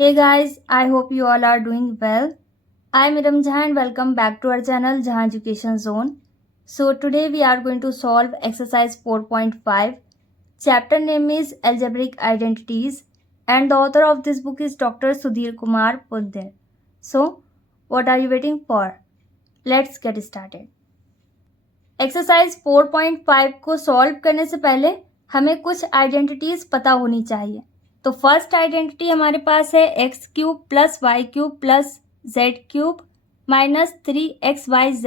Hey guys, I hope you all are doing well. I'm Iram Jha and welcome back to our channel Jha Education Zone. So today we are going to solve exercise 4.5. Chapter name is Algebraic Identities and the author of this book is Dr. Sudhir Kumar Pundir. So what are you waiting for? Let's get started. Exercise 4.5 को solve करने से पहले हमें कुछ identities पता होनी चाहिए। तो फर्स्ट आइडेंटिटी हमारे पास है x cube plus Y cube plus Z cube minus 3xyz।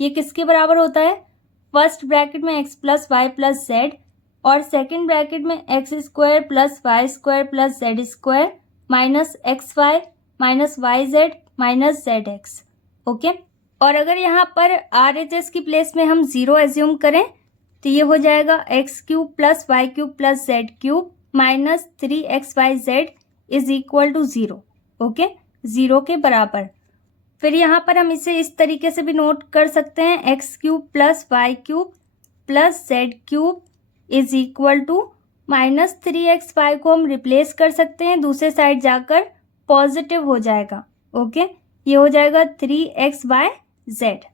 ये किसके बराबर होता है? फर्स्ट ब्रैकेट में x plus Y plus Z और सेकेंड ब्रैकेट में x square plus Y square plus Z square minus x y minus y z minus z x. Okay, और अगर यहाँ पर RHS की प्लेस में हम 0 एज्यूम करें तो ये हो जाएगा x cube plus Y cube plus Z cube minus 3xyz is equal to 0। Okay, 0 के बराबर। फिर यहाँ पर हम इसे इस तरीके से भी नोट कर सकते हैं, x cube plus Y cube plus Z cube is equal to minus 3xy को हम रिप्लेस कर सकते हैं, दूसरे साइड जाकर पॉजिटिव हो जाएगा। ओके, ये हो जाएगा 3xyz।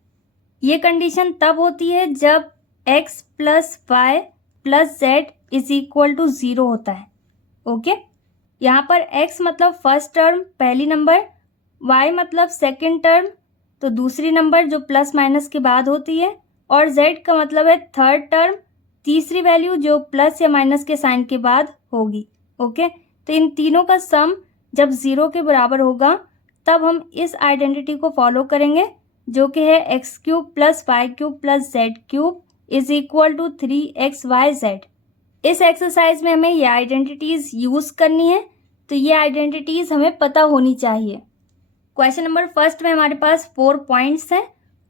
ये कंडीशन तब होती है जब x plus Y plus z is equal to 0 होता है। ओके, यहाँ पर x मतलब फर्स्ट टर्म पहली नंबर, y मतलब सेकंड टर्म तो दूसरी नंबर जो प्लस माइनस के बाद होती है, और z का मतलब है थर्ड टर्म तीसरी वैल्यू जो प्लस या माइनस के साइन के बाद होगी। ओके, तो इन तीनों का सम जब 0 के बराबर होगा तब हम इस आइडेंटिटी को फॉलो करेंगे जो कि है x cube plus Y cube plus Z cube is equal to 3xyz। इस एक्सरसाइज में हमें ये आइडेंटिटीज यूज करनी है, तो ये आइडेंटिटीज हमें पता होनी चाहिए। क्वेश्चन नंबर फर्स्ट में हमारे पास 4 पॉइंट्स हैं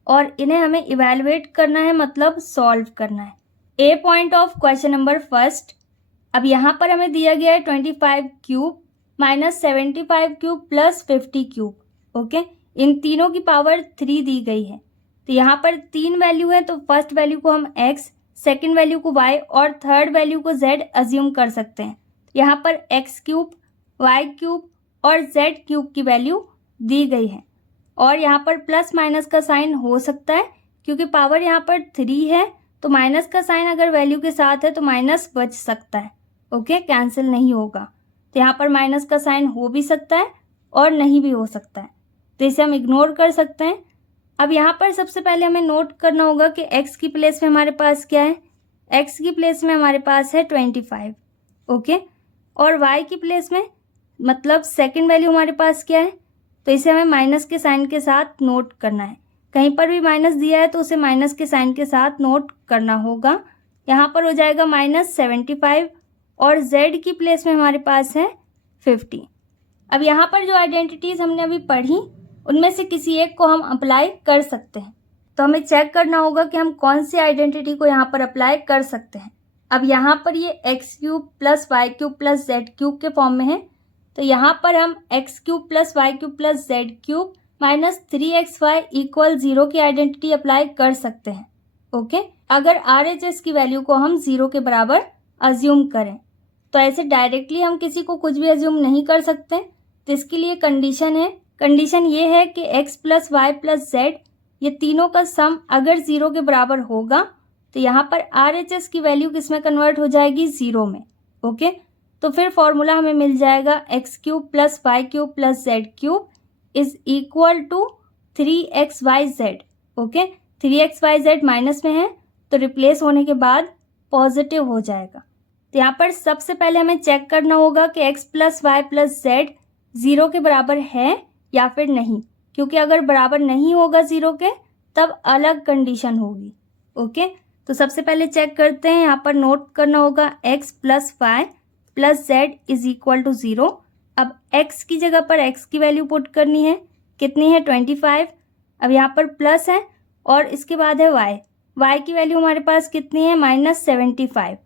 और इन्हें हमें इवेलुएट करना है, मतलब सॉल्व करना है। A point of question number first, अब यहाँ पर हमें दिया गया है 25 cube minus 75 cube plus 50 cube. Okay, इन तीनों की पावर 3 दी गई है। तो यहाँ पर 3 वैल्यू है, तो फर्स्ट वैल्यू को हम x, सेकेंड वैल्यू को y और थर्ड वैल्यू को z अज्यूम कर सकते हैं। यहाँ पर x क्यूब वाई क्यूब और z क्यूब की वैल्यू दी गई है और यहाँ पर प्लस माइनस का साइन हो सकता है क्योंकि पावर यहाँ पर 3 है, तो माइनस का साइन अगर वैल्यू के साथ है तो माइनस बच सकता है। ओके, कैंसिल नहीं होगा। तो यहाँ पर माइनस का साइन हो भी सकता है और नहीं भी हो सकता है, तो इसे हम इग्नोर कर सकते हैं। अब यहाँ पर सबसे पहले हमें नोट करना होगा कि x की प्लेस में हमारे पास क्या है। x की प्लेस में हमारे पास है 25। ओके, और y की प्लेस में मतलब सेकंड वैल्यू हमारे पास क्या है, तो इसे हमें माइनस के साइन के साथ नोट करना है। कहीं पर भी माइनस दिया है तो उसे माइनस के साइन के साथ नोट करना होगा। यहाँ पर हो जाएगा माइनस 75 और z की प्लेस में हमारे पास है 50। अब यहाँ पर जो आइडेंटिटीज हमने अभी पढ़ी उनमें से किसी एक को हम अप्लाई कर सकते हैं, तो हमें चेक करना होगा कि हम कौन सी आइडेंटिटी को यहाँ पर अप्लाई कर सकते हैं। अब यहाँ पर ये x cube plus Y cube plus Z cube के फॉर्म में है, तो यहाँ पर हम x cube plus Y cube plus Z cube minus 3xy equal 0 की आइडेंटिटी अप्लाई कर सकते हैं। ओके, अगर RHS की वैल्यू को हम 0 के बराबर अज्यूम करें, तो ऐसे डायरेक्टली हम किसी को कुछ भी अज्यूम नहीं कर सकते, तो इसके लिए कंडीशन है। कंडीशन ये है कि x plus Y plus z ये तीनों का सम अगर 0 के बराबर होगा तो यहाँ पर RHS की वैल्यू किस में कन्वर्ट हो जाएगी, 0 में। ओके, तो फिर फॉर्मूला हमें मिल जाएगा x cube plus Y cube plus Z cube is equal to 3xyz। Okay, 3xyz minus में है तो रिप्लेस होने के बाद पॉजिटिव हो जाएगा। तो यहाँ पर सबसे पहले हमें चेक करना होगा कि x plus Y plus z 0 के बराबर है या फिर नहीं, क्योंकि अगर बराबर नहीं होगा 0 के तब अलग कंडीशन होगी। ओके, तो सबसे पहले चेक करते हैं। यहाँ पर नोट करना होगा x plus Y plus z is equal to 0। अब x की जगह पर x की वैल्यू पुट करनी है, कितनी है 25। अब यहाँ पर प्लस है और इसके बाद है y की वैल्यू हमारे पास कितनी है, माइनस 75।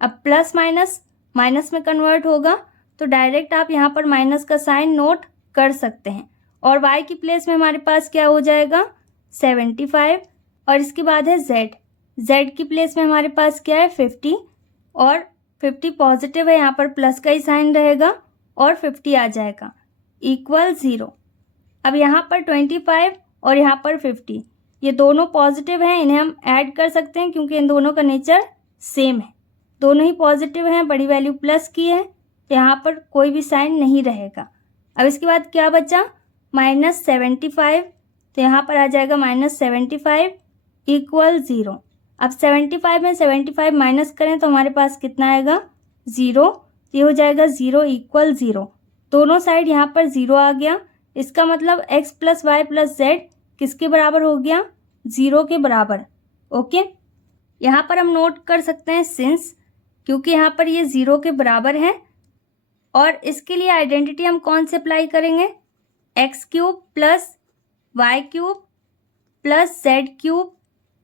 अब प्लस माइनस माइनस में कन्वर्ट होगा तो डायरेक्ट आप यहाँ पर माइनस का साइन नोट कर सकते हैं और y की प्लेस में हमारे पास क्या हो जाएगा 75 और इसके बाद है z की प्लेस में हमारे पास क्या है 50 और 50 पॉजिटिव है, यहाँ पर प्लस का ही साइन रहेगा और 50 आ जाएगा इक्वल 0। अब यहाँ पर 25 और यहाँ पर 50, ये दोनों पॉजिटिव हैं, इन्हें हम ऐड कर सकते हैं क्योंकि इन दोनों का नेचर सेम है, दोनों ही पॉजिटिव हैं, बड़ी वैल्यू प्लस की है, तो यहाँ पर कोई भी साइन नहीं रहेगा। अब इसके बाद क्या बचा, -75, तो यहाँ पर आ जाएगा -75 इक्वल 0। अब 75 में 75 माइनस करें तो हमारे पास कितना आएगा, 0। ये हो जाएगा 0 इक्वल 0। दोनों साइड यहाँ पर 0 आ गया, इसका मतलब x + y + z किसके बराबर हो गया, 0 के बराबर। ओके, यहाँ पर हम नोट कर सकते हैं सिंस, क्योंकि यहाँ पर ये 0 के बराबर है। और इसके लिए आइडेंटिटी हम कौन से अप्लाई करेंगे, x³ + y³ + z³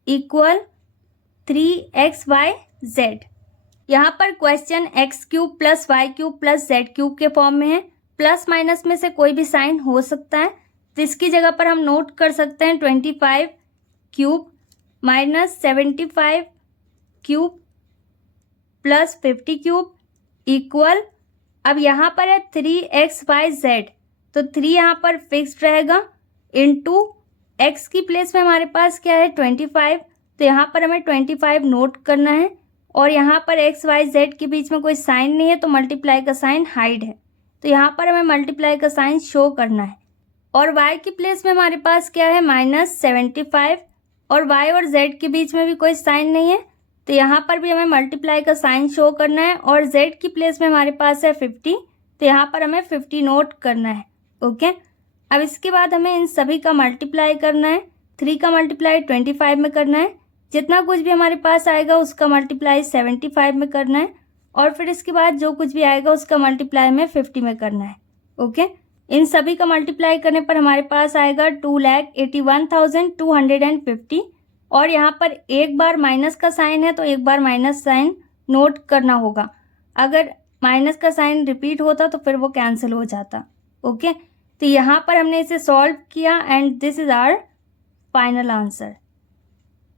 equal 3xyz। यहाँ पर क्वेश्चन x³ + y³ + z³ के फॉर्म में है, प्लस माइनस में से कोई भी साइन हो सकता है, तो इसकी जगह पर हम नोट कर सकते हैं 25³ - 75³ + 50³ इक्वल, अब यहाँ पर है 3xyz, तो 3 यहाँ पर फिक्स्ड रहेगा इनटू x की प्लेस में हमारे पास क्या है 25, तो यहाँ पर हमें 25 नोट करना है। और यहाँ पर x y z के बीच में कोई साइन नहीं है, तो मल्टीप्लाई का साइन हाइड है, तो यहाँ पर हमें मल्टीप्लाई का साइन शो करना है। और y की प्लेस में हमारे पास क्या है -75, और y और z के बीच में भी कोई साइन नहीं है, तो यहाँ पर भी हमें मल्टीप्लाई का साइन शो करना है। और z की प्लेस में हमारे पास है 50, तो यहाँ पर हमें 50 नोट करना है। ओके, अब इसके बाद हमें इन सभी का मल्टीप्लाई करना है। 3 का मल्टीप्लाई 25 में करना है, जितना कुछ भी हमारे पास आएगा उसका मल्टीप्लाई 75 में करना है, और फिर इसके बाद जो कुछ भी आएगा उसका मल्टीप्लाई में 50 में करना है। ओके, इन सभी का मल्टीप्लाई करने पर हमारे पास आएगा 2,81,250। और यहाँ पर एक बार माइनस का साइन है, तो एक बार माइनस साइन नोट करना होगा, अगर माइनस का साइन रिपीट होता तो फिर वो कैंसिल हो जाता। ओके, तो यहाँ पर हमने इसे सॉल्व किया and this is our final answer.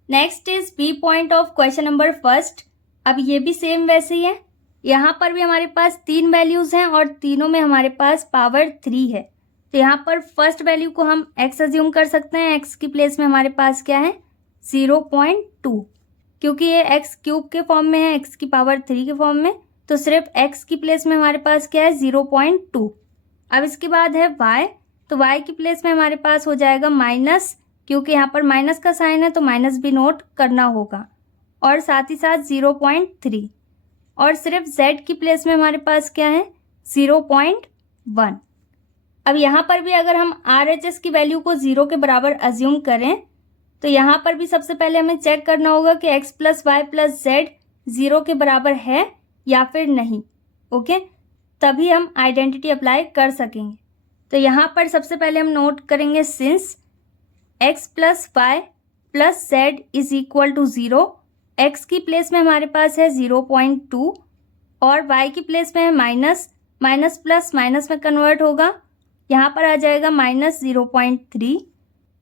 Next is b point of question number first. अब ये भी सेम वैसे ही है, यहाँ पर भी हमारे पास 3 वैल्यूज हैं और तीनों में हमारे पास पावर 3 है, तो यहाँ पर फर्स्ट वैल्यू को हम x अज्यूम कर सकते हैं। x की प्लेस में हमारे पास क्या है 0.2, क्योंकि ये x³ के फॉर्म में है, x की पावर 3 के फॉर्म में, तो सिर्फ x की प्लेस में हमारे पास क्या है 0.2। अब इसके बाद है y, तो y की प्लेस में हमारे पास हो जाएगा माइनस, क्योंकि यहाँ पर माइनस का साइन है तो माइनस भी नोट करना होगा, और साथ ही साथ 0.3। और सिर्फ z की प्लेस में हमारे पास क्या है 0.1। अब यहाँ पर भी अगर हम RHS की वैल्यू को 0 के बराबर अज्यूम करें, तो यहाँ पर भी सबसे पहले हमें चेक करना होगा कि x + y + z 0 के बराबर है या फिर नहीं। ओके, तभी हम आइडेंटिटी अप्लाई कर सकेंगे। तो यहाँ पर सबसे पहले हम नोट करेंगे since x + y + z is equal to 0, x की प्लेस में हमारे पास है 0.2 और y की प्लेस में है माइनस, माइनस प्लस माइनस में कन्वर्ट होगा, यहाँ पर आ जाएगा -0.3,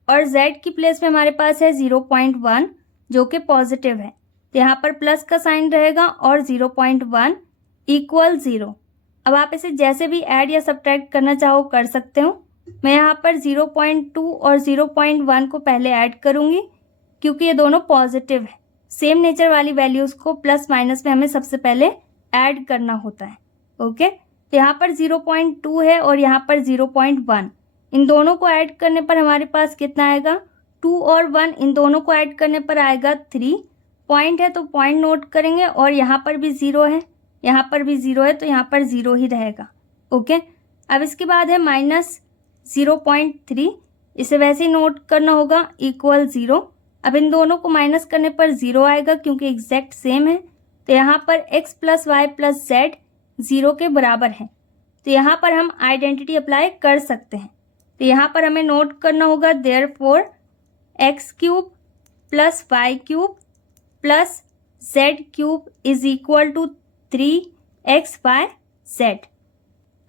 और z की प्लेस में हमारे पास है 0.1 जो कि पॉजिटिव है, तो यहाँ पर प्लस का साइन रहेगा और 0.1 इक्वल 0। अब आप इसे जैसे भी ऐड या सब्ट्रैक्ट करना चाहो कर सकते हो। मैं यहाँ पर 0.2 और 0.1 को पहले ऐड करूँगी, क्योंकि ये दोनों पॉजिटिव है। सेम नेचर वाली वैल्यूज़ को प्लस माइनस में हमें सबसे पहले ऐड करना होता है। ओके, तो यहाँ पर 0.2 है और यहाँ पर 0.1, इन दोनों को ऐड करने पर हमारे पास कितना आएगा 2 और 1, इन दोनों को ऐड करने पर आएगा 3। पॉइंट है तो पॉइंट नोट करेंगे, और यहाँ पर भी 0 है, यहाँ पर भी 0 है, तो यहाँ पर 0 ही रहेगा। ओके, अब इसके बाद है -0.3, इसे वैसे ही नोट करना होगा इक्वल 0। अब इन दोनों को माइनस करने पर 0 आएगा क्योंकि एग्जैक्ट सेम है, तो यहाँ पर x + y + z 0 के बराबर है, तो यहाँ पर हम आइडेंटिटी अप्लाई कर सकते हैं। तो यहाँ पर हमें नोट करना होगा therefore x³ + y³ + z³ is equal to 3xyz।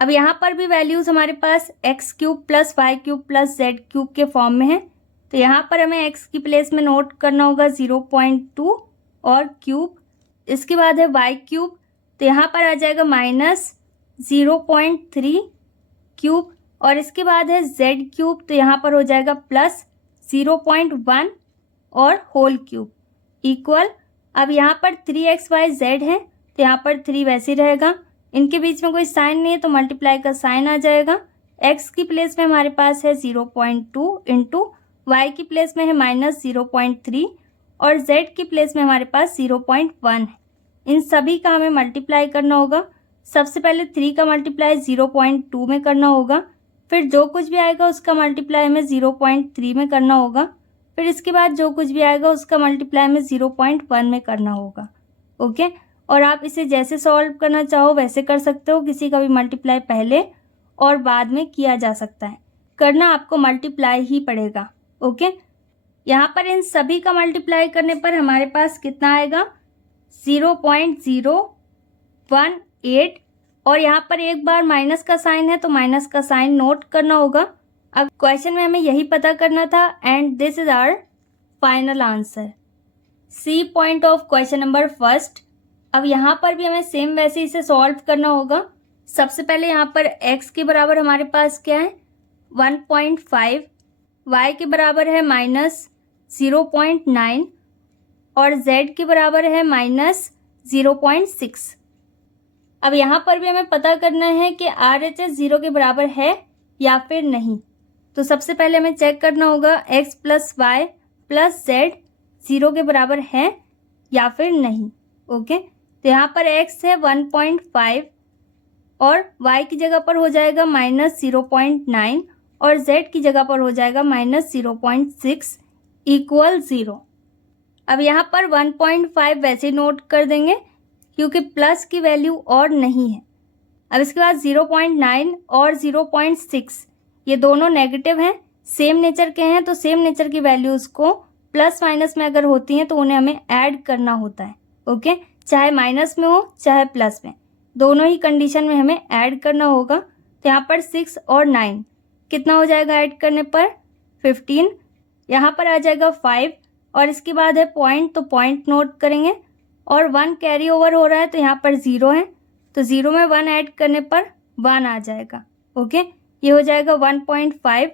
अब यहाँ पर भी वैल्यूज़ हमारे पास x³ + y³ + z³ के फॉर्म में है, तो यहाँ पर हमें x की प्लेस में नोट करना होगा 0.2 और क्यूब। इसके बाद है y³, तो यहाँ पर आ जाएगा 0.3 क्यूब, और इसके बाद है z क्यूब, तो यहाँ पर हो जाएगा प्लस 0.1 और होल क्यूब इक्वल, अब यहाँ पर 3xyz है तो यहाँ पर 3 वैसे ही रहेगा, इनके बीच में कोई साइन नहीं है तो मल्टीप्लाई का साइन आ जाएगा। x की प्लेस में हमारे पास है 0.2 इंटू वाई की प्लेस में है -0.3 और z की प्लेस में हमारे पास 0.1 है। इन सभी का हमें मल्टीप्लाई करना होगा। सबसे पहले 3 का मल्टीप्लाई 0.2 में करना होगा, फिर जो कुछ भी आएगा उसका मल्टीप्लाई हमें 0.3 में करना होगा, फिर इसके बाद जो कुछ भी आएगा उसका मल्टीप्लाई हमें 0.1 में करना होगा। ओके, और आप इसे जैसे सॉल्व करना चाहो वैसे कर सकते हो, किसी का भी मल्टीप्लाई पहले और बाद में किया जा सकता है, करना आपको मल्टीप्लाई ही पड़ेगा। ओके, यहाँ पर इन सभी का मल्टीप्लाई करने पर हमारे पास कितना आएगा 0.018, और यहाँ पर एक बार माइनस का साइन है तो माइनस का साइन नोट करना होगा। अब क्वेश्चन में हमें यही पता करना था and this is our final answer. C point of question number first. अब यहाँ पर भी हमें सेम वैसे इसे सॉल्व करना होगा। सबसे पहले यहाँ पर x के बराबर हमारे पास क्या है 1.5, y के बराबर है -0.9 और z के बराबर है -0.6। अब यहाँ पर भी हमें पता करना है कि RHS 0 के बराबर है या फिर नहीं। तो सबसे पहले हमें चेक करना होगा x plus Y plus z 0 के बराबर है या फिर नहीं। ओके, तो यहाँ पर x है 1.5 और y की जगह पर हो जाएगा -0.9 और z की जगह पर हो जाएगा -0.6 इक्वल 0। अब यहाँ पर 1.5 वैसे नोट कर देंगे क्योंकि प्लस की वैल्यू और नहीं है। अब इसके बाद 0.9 और 0.6 ये दोनों नेगेटिव हैं, सेम नेचर के हैं, तो सेम नेचर की वैल्यूज़ को प्लस माइनस में अगर होती हैं तो उन्हें हमें ऐड करना होता है। ओके, चाहे माइनस में हो चाहे प्लस में, दोनों ही कंडीशन में हमें ऐड करना होगा। तो यहाँ पर 6 और 9 कितना हो जाएगा ऐड करने पर 15, यहाँ पर आ जाएगा 5 और इसके बाद है पॉइंट, तो पॉइंट नोट करेंगे और 1 कैरी ओवर हो रहा है तो यहाँ पर 0 है, तो 0 में 1 ऐड करने पर 1 आ जाएगा। ओके, ये हो जाएगा 1.5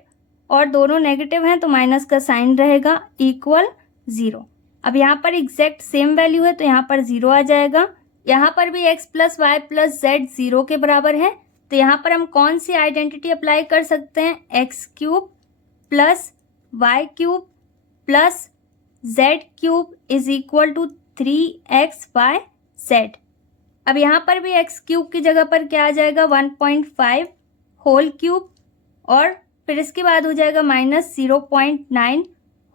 और दोनों नेगेटिव हैं तो माइनस का साइन रहेगा इक्वल 0। अब यहाँ पर एग्जैक्ट सेम वैल्यू है तो यहाँ पर 0 आ जाएगा। यहाँ पर भी x plus Y plus z 0 के बराबर है, तो यहाँ पर हम कौन सी आइडेंटिटी अप्लाई कर सकते हैं x cube plus Y cube plus Z cube is equal to 3xyz। अब यहाँ पर भी x क्यूब की जगह पर क्या आ जाएगा 1.5 होल क्यूब और फिर इसके बाद हो जाएगा -0.9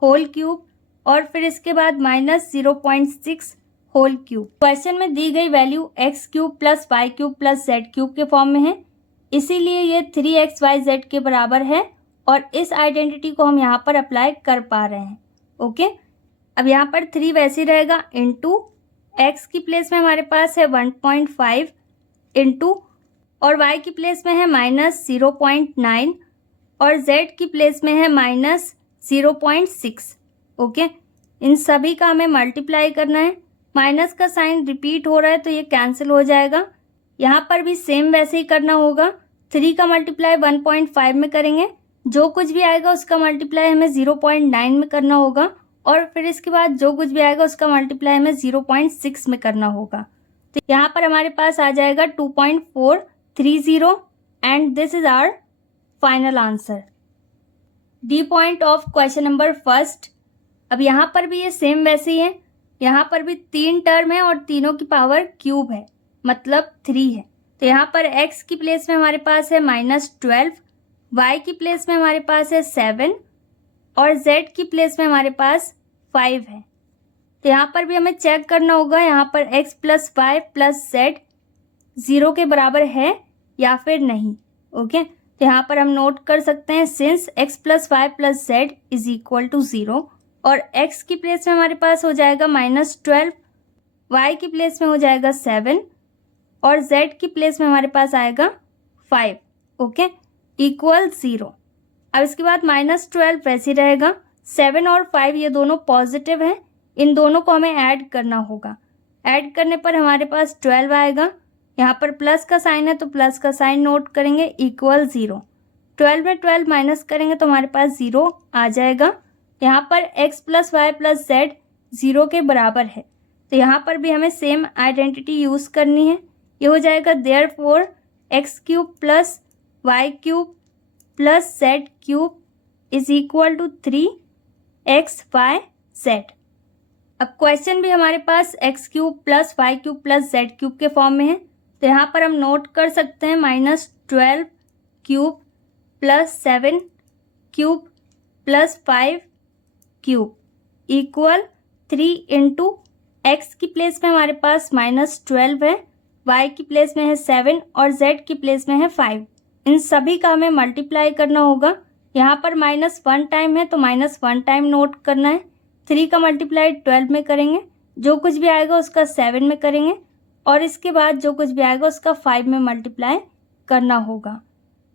होल क्यूब और फिर इसके बाद -0.6 होल क्यूब। क्वेश्चन में दी गई value x cube plus Y cube plus Z cube के फॉर्म में है, इसीलिए ये 3xyz के बराबर है और इस आइडेंटिटी को हम यहाँ पर अप्लाई कर पा रहे हैं। ओके, अब यहाँ पर 3 वैसे ही रहेगा इंटू x की प्लेस में हमारे पास है 1.5 इंटू और y की प्लेस में है -0.9 और z की प्लेस में है -0.6। ओके, इन सभी का हमें मल्टीप्लाई करना है। माइनस का साइन रिपीट हो रहा है तो ये कैंसिल हो जाएगा। यहाँ पर भी सेम वैसे ही करना होगा। 3 का मल्टीप्लाई 1.5 में करेंगे, जो कुछ भी आएगा उसका मल्टीप्लाई हमें 0.9 में करना होगा और फिर इसके बाद जो कुछ भी आएगा उसका मल्टीप्लाई हमें 0.6 में करना होगा। तो यहाँ पर हमारे पास आ जाएगा 2.430 and this is our final answer. D point of question number first. अब यहाँ पर भी ये सेम वैसे ही है, यहाँ पर भी 3 टर्म है और तीनों की पावर क्यूब है, मतलब 3 है। तो यहाँ पर x की प्लेस में हमारे पास है -12, y की प्लेस में हमारे पास है 7 और z की प्लेस में हमारे पास 5 है। तो यहाँ पर भी हमें चेक करना होगा यहाँ पर x plus Y plus z 0 के बराबर है या फिर नहीं। ओके, तो यहाँ पर हम नोट कर सकते हैं since x plus Y plus z is equal to 0 और x की प्लेस में हमारे पास हो जाएगा -12, y की प्लेस में हो जाएगा 7 और z की प्लेस में हमारे पास आएगा 5। Okay, equal 0। अब इसके बाद -12 वैसे रहेगा, 7 और 5 ये दोनों पॉजिटिव हैं, इन दोनों को हमें ऐड करना होगा। ऐड करने पर हमारे पास 12 आएगा, यहाँ पर प्लस का साइन है तो प्लस का साइन नोट करेंगे, इक्वल 0। 12 में 12 माइनस करेंगे तो हमारे पास 0 आ जाएगा। यहाँ पर x plus Y plus z 0 के बराबर है, तो यहाँ पर भी हमें सेम आइडेंटिटी यूज़ करनी है। ये हो जाएगा therefore X cube plus Y cube plus Z cube is equal to 3xyz। अब क्वेश्चन भी हमारे पास X cube plus Y cube plus Z cube के फॉर्म में है, तो यहाँ पर हम नोट कर सकते हैं -12 cube plus 7 cube plus 5 cube equal 3 into x की प्लेस में हमारे पास -12 है, वाई की प्लेस में है 7 और जेड की प्लेस में है 5। इन सभी का हमें मल्टीप्लाई करना होगा। यहाँ पर -1 टाइम है तो -1 टाइम नोट करना है। 3 का मल्टीप्लाई 12 में करेंगे, जो कुछ भी आएगा उसका 7 में करेंगे और इसके बाद जो कुछ भी आएगा उसका 5 में मल्टीप्लाई करना होगा।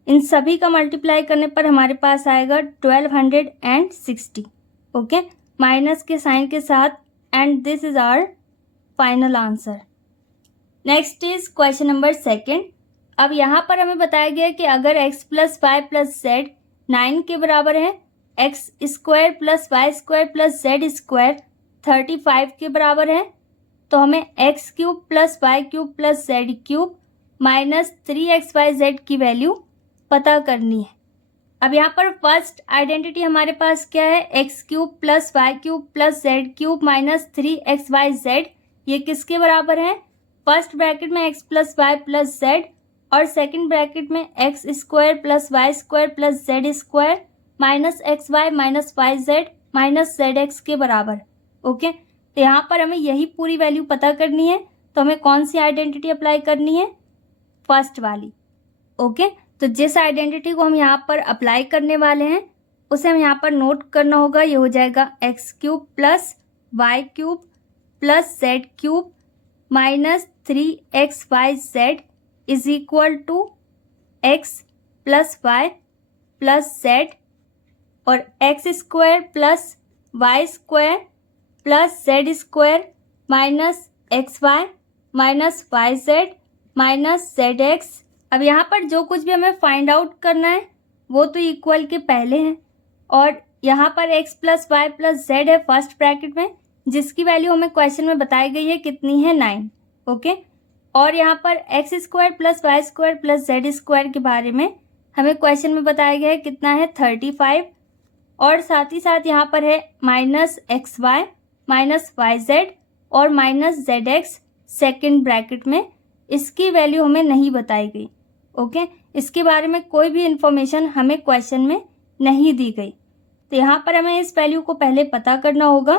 इन सभी का मल्टीप्लाई करने पर हमारे पास आएगा 1260। ओके, माइनस के साइन के साथ, and this is our final answer. Next is question number 2। अब यहाँ पर हमें बताया गया है कि अगर x plus Y plus z 9 के बराबर है, x square plus Y square plus Z square 35 के बराबर है, तो हमें x cube plus Y cube plus Z cube -3xyz की वैल्यू पता करनी है। अब यहाँ पर फर्स्ट आइडेंटिटी हमारे पास क्या है, x cube plus Y cube plus Z cube -3xyz। ये किसके बराबर है? फर्स्ट ब्रैकेट में x plus Y plus Z और सेकंड ब्रैकेट में x square plus Y square plus Z square -xy -yz -zx के बराबर। ओके, तो यहाँ पर हमें यही पूरी वैल्यू पता करनी है, तो हमें कौन सी आइडेंटिटी अप्लाई करनी है? फर्स्ट वाली। ओके, तो जिस आइडेंटिटी को हम यहाँ पर अप्लाई करने वाले हैं उसे हम यहाँ पर नोट करना होगा। ये हो जाएगा x cube plus Y cube plus Z cube -3xyz is equal to x plus Y plus Z और X square plus Y square plus Z square -xy -yz -zx। अब यहाँ पर जो कुछ भी हमें फाइंड आउट करना है वो तो इक्वल के पहले हैं, और यहाँ पर x plus Y plus z है फर्स्ट ब्रैकेट में, जिसकी वैल्यू हमें क्वेश्चन में बताई गई है कितनी है, 9। ओके, और यहाँ पर x square plus Y square plus Z square के बारे में हमें क्वेश्चन में बताया गया है कितना है, 35, और साथ ही साथ यहाँ पर है -xy -yz और -zx सेकेंड ब्रैकेट में। इसकी वैल्यू हमें नहीं बताई गई। ओके, इसके बारे में कोई भी इंफॉर्मेशन हमें क्वेश्चन में नहीं दी गई, तो यहाँ पर हमें इस वैल्यू को पहले पता करना होगा,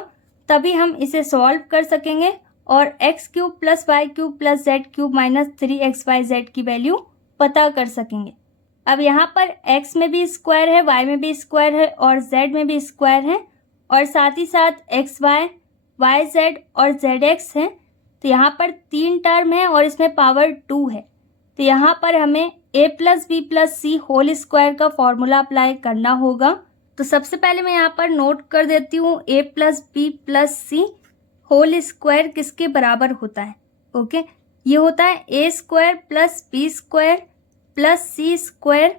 तभी हम इसे सॉल्व कर सकेंगे और x cube plus Y cube plus Z cube -3xyz की वैल्यू पता कर सकेंगे। अब यहाँ पर x में भी स्क्वायर है, y में भी स्क्वायर है और z में भी स्क्वायर है, और साथ ही साथ xy, yz और zx है, तो यहाँ पर 3 टर्म है और इसमें पावर 2 है, तो यहाँ पर हमें a plus b plus c whole square का फॉर्मूला अप्लाई करना होगा। तो सबसे पहले मैं यहाँ पर नोट कर देती हूँ a plus b plus c whole square किसके बराबर होता है। ओके, ये होता है a square plus b square plus c square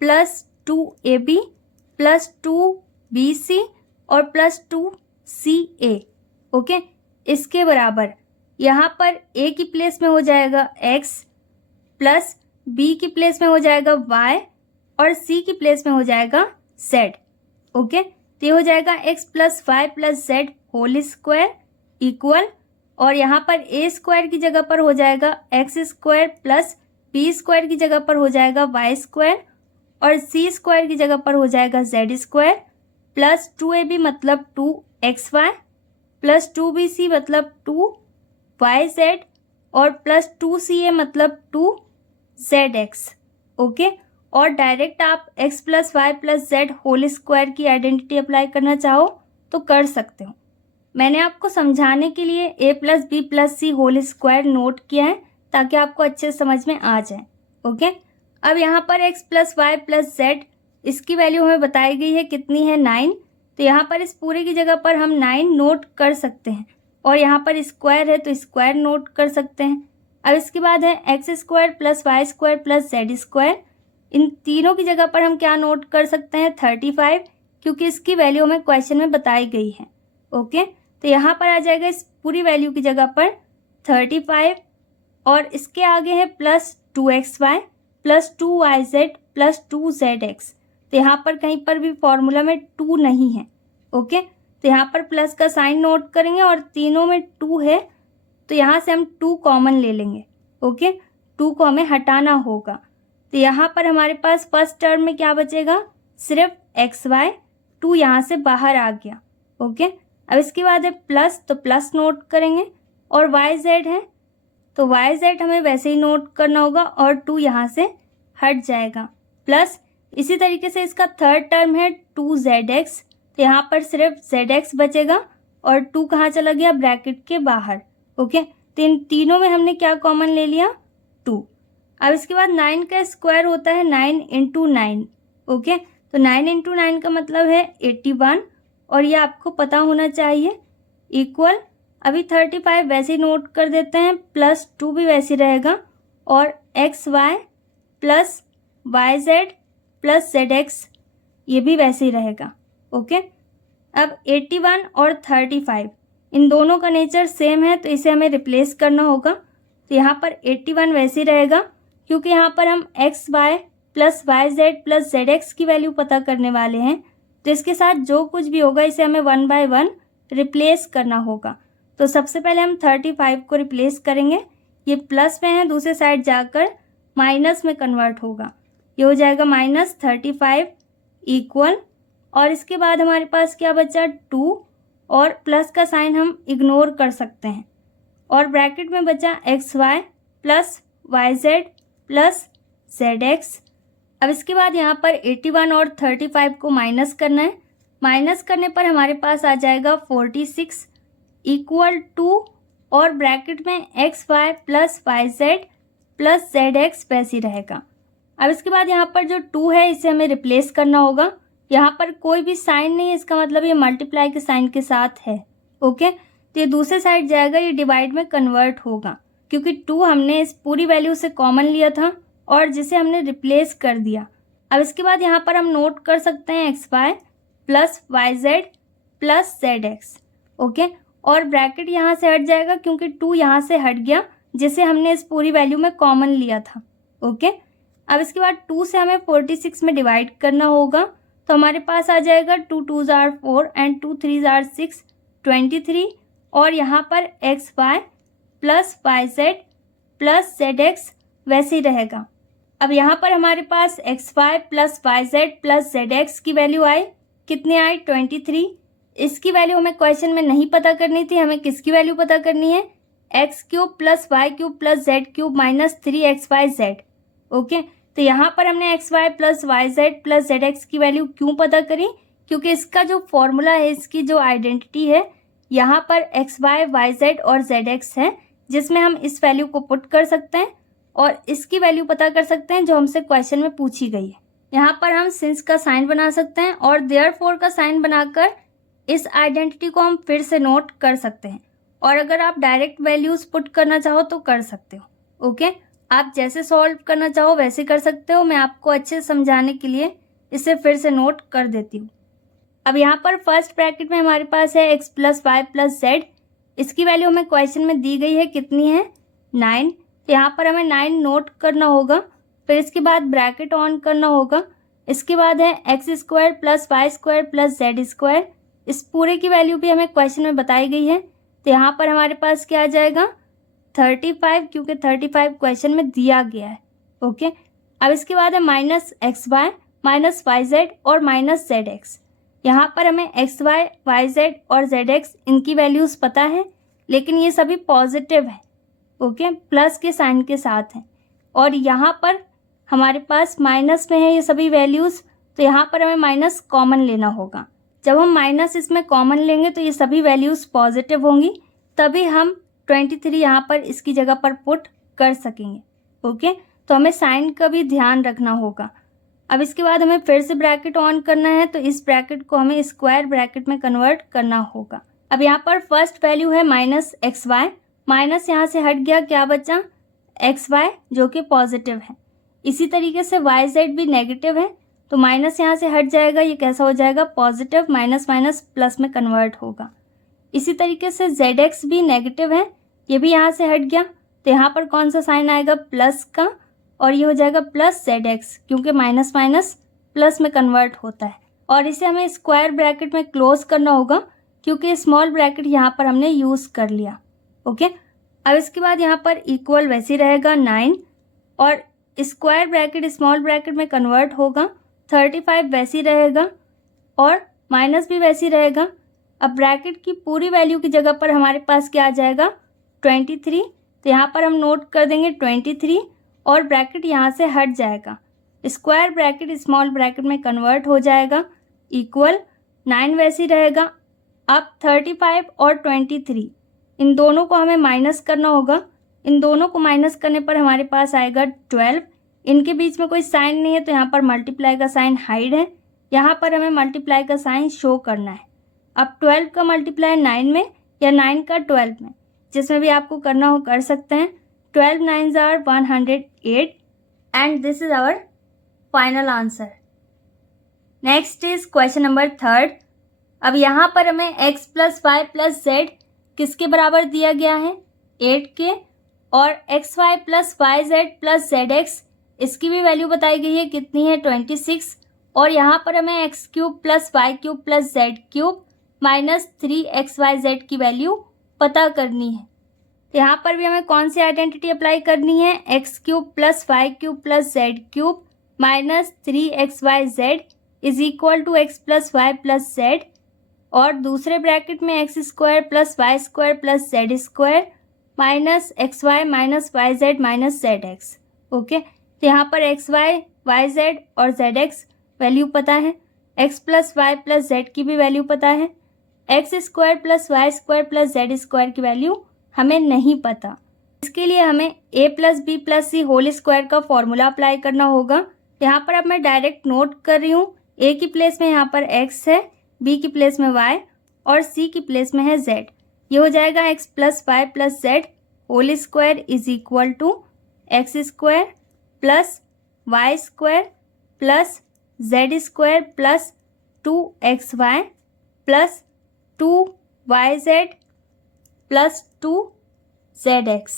plus 2ab plus 2bc और प्लस 2ca। ओके, इसके बराबर यहाँ पर a की प्लेस में हो जाएगा x प्लस b की प्लेस में हो जाएगा y और c की प्लेस में हो जाएगा z। ओके, तो ये हो जाएगा x plus Y plus z whole square equal, और यहाँ पर a स्क्वायर की जगह पर हो जाएगा x square plus b square की जगह पर हो जाएगा वाई स्क्वायर और सी स्क्वायर की जगह पर हो जाएगा जेड स्क्वायर प्लस 2ab मतलब 2xy प्लस 2bc मतलब 2yz और प्लस 2ca मतलब 2zx। ओके, और डायरेक्ट आप x plus Y plus z whole square की आइडेंटिटी अप्लाई करना चाहो तो कर सकते हो। मैंने आपको समझाने के लिए a plus b plus c whole square note किया है ताकि आपको अच्छे से समझ में आ जाए। ओके, अब यहाँ पर x plus Y plus z इसकी वैल्यू हमें बताई गई है कितनी है, 9, तो यहाँ पर इस पूरे की जगह पर हम 9 नोट कर सकते हैं, और यहाँ पर स्क्वायर है तो स्क्वायर नोट कर सकते हैं। अब इसके बाद है x square plus Y square plus Z square. इन तीनों की जगह पर हम क्या नोट कर सकते हैं 35, क्योंकि इसकी वैल्यू हमें क्वेश्चन में बताई गई है। ओके, तो यहाँ पर आ जाएगा इस पूरी वैल्यू की जगह पर 35 और इसके आगे है plus 2xy plus 2yz plus 2zx। तो यहाँ पर कहीं पर भी फॉर्मूला में 2 नहीं है। ओके, तो यहाँ पर प्लस का साइन नोट करेंगे और तीनों में 2 है तो यहाँ से हम 2 कॉमन ले लेंगे। ओके, 2 को हमें हटाना होगा। तो यहाँ पर हमारे पास फर्स्ट टर्म में क्या बचेगा, सिर्फ xy, 2 यहाँ से बाहर आ गया। ओके, अब इसके बाद है प्लस, तो प्लस नोट करेंगे और yz है तो yz हमें वैसे ही नोट करना होगा और 2 यहाँ से हट जाएगा। प्लस इसी तरीके से इसका थर्ड टर्म है 2zx, तो यहाँ पर सिर्फ zx बचेगा और 2 कहाँ चला गया, ब्रैकेट के बाहर। ओके, तो इन तीनों में हमने क्या कॉमन ले लिया, 2। अब इसके बाद 9 का स्क्वायर होता है 9 इंटू 9। ओके, तो 9 इंटू 9 का मतलब है 81 और ये आपको पता होना चाहिए इक्वल, अभी 35 वैसे ही नोट कर देते हैं, प्लस 2 भी वैसे रहेगा और xy plus yz plus zx ये भी वैसे ही रहेगा। ओके, अब 81 और 35 इन दोनों का नेचर सेम है तो इसे हमें रिप्लेस करना होगा। तो यहाँ पर 81 वैसे ही रहेगा क्योंकि यहाँ पर हम xy plus yz plus zx की वैल्यू पता करने वाले हैं, तो इसके साथ जो कुछ भी होगा इसे हमें 1 बाय 1 रिप्लेस करना होगा। तो सबसे पहले हम 35 को रिप्लेस करेंगे, ये प्लस में है, दूसरे साइड जाकर माइनस में कन्वर्ट होगा, ये हो जाएगा -35 इक्वल, और इसके बाद हमारे पास क्या बचा 2 और प्लस का साइन हम इग्नोर कर सकते हैं और ब्रैकेट में बचा xy plus yz plus zx। अब इसके बाद यहाँ पर 81 और 35 को माइनस करना है, माइनस करने पर हमारे पास आ जाएगा 46 इक्वल टू, और ब्रैकेट में xy plus yz plus zx वैसे ही रहेगा। अब इसके बाद यहाँ पर जो 2 है इसे हमें रिप्लेस करना होगा, यहाँ पर कोई भी साइन नहीं है, इसका मतलब ये मल्टीप्लाई के साइन के साथ है। ओके, तो ये दूसरे साइड जाएगा, ये डिवाइड में कन्वर्ट होगा क्योंकि 2 हमने इस पूरी वैल्यू से कॉमन लिया था और जिसे हमने रिप्लेस कर दिया। अब इसके बाद यहाँ पर हम नोट कर सकते हैं xy plus yz plus zx। Okay, और ब्रैकेट यहाँ से हट जाएगा क्योंकि 2 यहाँ से हट गया जिसे हमने इस पूरी वैल्यू में कॉमन लिया था। ओके, अब इसके बाद 2 से हमें 46 में डिवाइड करना होगा, तो हमारे पास आ जाएगा 2 2s are 4 and 2 3s are 6 23, और यहाँ पर xy plus yz plus zx वैसे ही रहेगा। अब यहाँ पर हमारे पास xy plus yz plus zx की वैल्यू आई, कितनी आई 23। इसकी वैल्यू हमें क्वेश्चन में नहीं पता करनी थी, हमें किसकी वैल्यू पता करनी है, x cube plus Y cube plus Z cube minus 3xyz। Okay, तो यहाँ पर हमने xy plus yz plus zx की वैल्यू क्यों पता करी, क्योंकि इसका जो फॉर्मूला है, इसकी जो आइडेंटिटी है, यहाँ पर xy yz और zx है जिसमें हम इस वैल्यू को पुट कर सकते हैं और इसकी वैल्यू पता कर सकते हैं जो हमसे क्वेश्चन में पूछी गई है। यहाँ पर हम सिंस का साइन बना सकते हैं और देयरफॉर का साइन बनाकर इस आइडेंटिटी को हम फिर से नोट कर सकते हैं, और अगर आप डायरेक्ट वैल्यूज पुट करना चाहो तो कर सकते हो। ओके, आप जैसे सॉल्व करना चाहो वैसे कर सकते हो, मैं आपको अच्छे से समझाने के लिए इसे फिर से नोट कर देती हूँ। अब यहाँ पर फर्स्ट ब्रैकेट में हमारे पास है x plus Y plus z, इसकी वैल्यू हमें क्वेश्चन में दी गई है, कितनी है 9, तो यहाँ पर हमें 9 नोट करना होगा, फिर इसके बाद ब्रैकेट ऑन करना होगा, इसके बाद है x square plus Y square plus Z square, इस पूरे की वैल्यू भी हमें क्वेश्चन में बताई गई है, तो यहाँ पर हमारे पास क्या आ जाएगा 35, क्योंकि 35 क्वेश्चन में दिया गया है। ओके, अब इसके बाद है minus x y minus y z और माइनस जेड एक्स, यहाँ पर हमें एक्स वाई वाई जेड और जेड एक्स इनकी वैल्यूज़ पता है, लेकिन ये सभी पॉजिटिव है। ओके, प्लस के साइन के साथ हैं, और यहाँ पर हमारे पास माइनस में है ये सभी वैल्यूज़, तो यहाँ पर हमें माइनस कॉमन लेना होगा। जब हम माइनस इसमें कॉमन लेंगे तो ये सभी वैल्यूज़ पॉजिटिव होंगी, तभी हम 23 यहाँ पर इसकी जगह पर पुट कर सकेंगे। ओके, तो हमें साइन का भी ध्यान रखना होगा। अब इसके बाद हमें फिर से ब्रैकेट ऑन करना है, तो इस ब्रैकेट को हमें स्क्वायर ब्रैकेट में कन्वर्ट करना होगा। अब यहाँ पर फर्स्ट वैल्यू है माइनस एक्स वाई, माइनस यहाँ से हट गया, क्या बचा एक्स वाई जो कि पॉजिटिव है। इसी तरीके से वाई जेड भी नेगेटिव है, तो माइनस यहाँ से हट जाएगा, ये कैसा हो जाएगा, पॉजिटिव, माइनस माइनस प्लस में कन्वर्ट होगा। इसी तरीके से जेड एक्स भी नेगेटिव है, ये भी यहाँ से हट गया, तो यहाँ पर कौन सा साइन आएगा, प्लस का, और ये हो जाएगा प्लस जेड एक्स, क्योंकि माइनस माइनस प्लस में कन्वर्ट होता है। और इसे हमें स्क्वायर ब्रैकेट में क्लोज करना होगा, क्योंकि स्मॉल ब्रैकेट यहाँ पर हमने यूज़ कर लिया। ओके, अब इसके बाद यहाँ पर इक्वल वैसे रहेगा 9, और स्क्वायर ब्रैकेट स्मॉल ब्रैकेट में कन्वर्ट होगा, 35 वैसे रहेगा, और माइनस भी वैसे रहेगा। अब ब्रैकेट की पूरी वैल्यू की जगह पर हमारे पास क्या आ जाएगा, 23, तो यहाँ पर हम नोट कर देंगे 23, और ब्रैकेट यहाँ से हट जाएगा, स्क्वायर ब्रैकेट स्मॉल ब्रैकेट में कन्वर्ट हो जाएगा, इक्वल 9 वैसे रहेगा। अब 35 और 23 इन दोनों को हमें माइनस करना होगा, इन दोनों को माइनस करने पर हमारे पास आएगा 12। इनके बीच में कोई साइन नहीं है, तो यहाँ पर मल्टीप्लाई का साइन हाइड है, यहाँ पर हमें मल्टीप्लाई का साइन शो करना है। अब 12 का मल्टीप्लाई 9 में या 9 का 12 में, जिसमें भी आपको करना हो कर सकते हैं। 12 9s are 108 and this is our final answer. Next is question number 3। अब यहाँ पर हमें x plus Y plus z किसके बराबर दिया गया है, 8 के, और x y plus y z plus z x इसकी भी वैल्यू बताई गई है, कितनी है, 26, और यहाँ पर हमें x cube plus Y cube plus Z cube minus 3xyz की वैल्यू पता करनी है। यहाँ पर भी हमें कौन सी आइडेंटिटी अप्लाई करनी है, x cube plus Y cube plus Z cube minus 3xyz is equal to x plus Y plus Z, और दूसरे ब्रैकेट में x square plus Y square plus Z square minus x y minus y z minus z x. Okay, तो यहाँ पर x y z और z x value पता है, x plus Y plus z की भी वैल्यू पता है, x square plus Y square plus Z square की वैल्यू हमें नहीं पता। इसके लिए हमें a plus b plus c whole square का फॉर्मूला अप्लाई करना होगा। यहाँ पर अब मैं डायरेक्ट नोट कर रही हूँ, a की प्लेस में यहाँ पर x है, b की प्लेस में y और c की प्लेस में है z। ये हो जाएगा x plus Y plus z whole square is equal to x square plus Y square plus Z square plus 2xy plus 2yz plus 2zx।